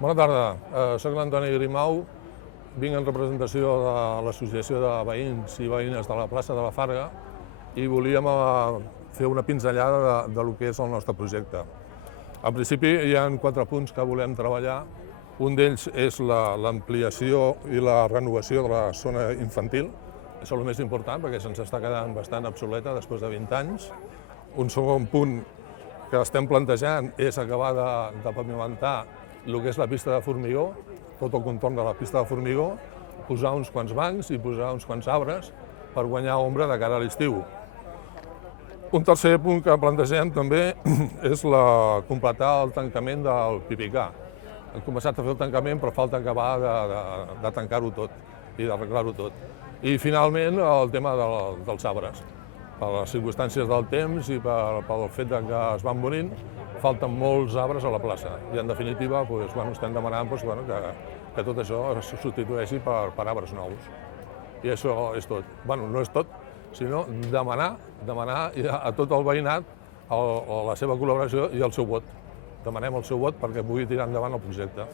Bona tarda, soc l'Antoni Grimau, vinc en representació de l'Associació de Veïns i Veïnes de la plaça de la Farga i volíem fer una pinzellada del que és el nostre projecte. En principi hi ha 4 punts que volem treballar. Un d'ells és l'ampliació i la renovació de la zona infantil. Això és el més important perquè se'ns està quedant bastant obsoleta després de 20 anys. Un segon punt que estem plantejant és acabar de pavimentar el que és la pista de formigó, tot el contorn de la pista de formigó, posar uns quants bancs i posar uns quants arbres per guanyar ombra de cara a l'estiu. Un tercer punt que plantegem també és completar el tancament del Pipicà. Hem començat a fer el tancament però falta acabar de tancar-ho tot i d'arreglar-ho tot. I finalment el tema dels arbres. Per les circumstàncies del temps i pel fet que es van morint, falten molts arbres a la plaça i en definitiva estem demanant que tot això es substitueixi per arbres nous. I això és tot. No és tot, sinó demanar a tot el veïnat la seva col·laboració i el seu vot. Demanem el seu vot perquè pugui tirar endavant el projecte.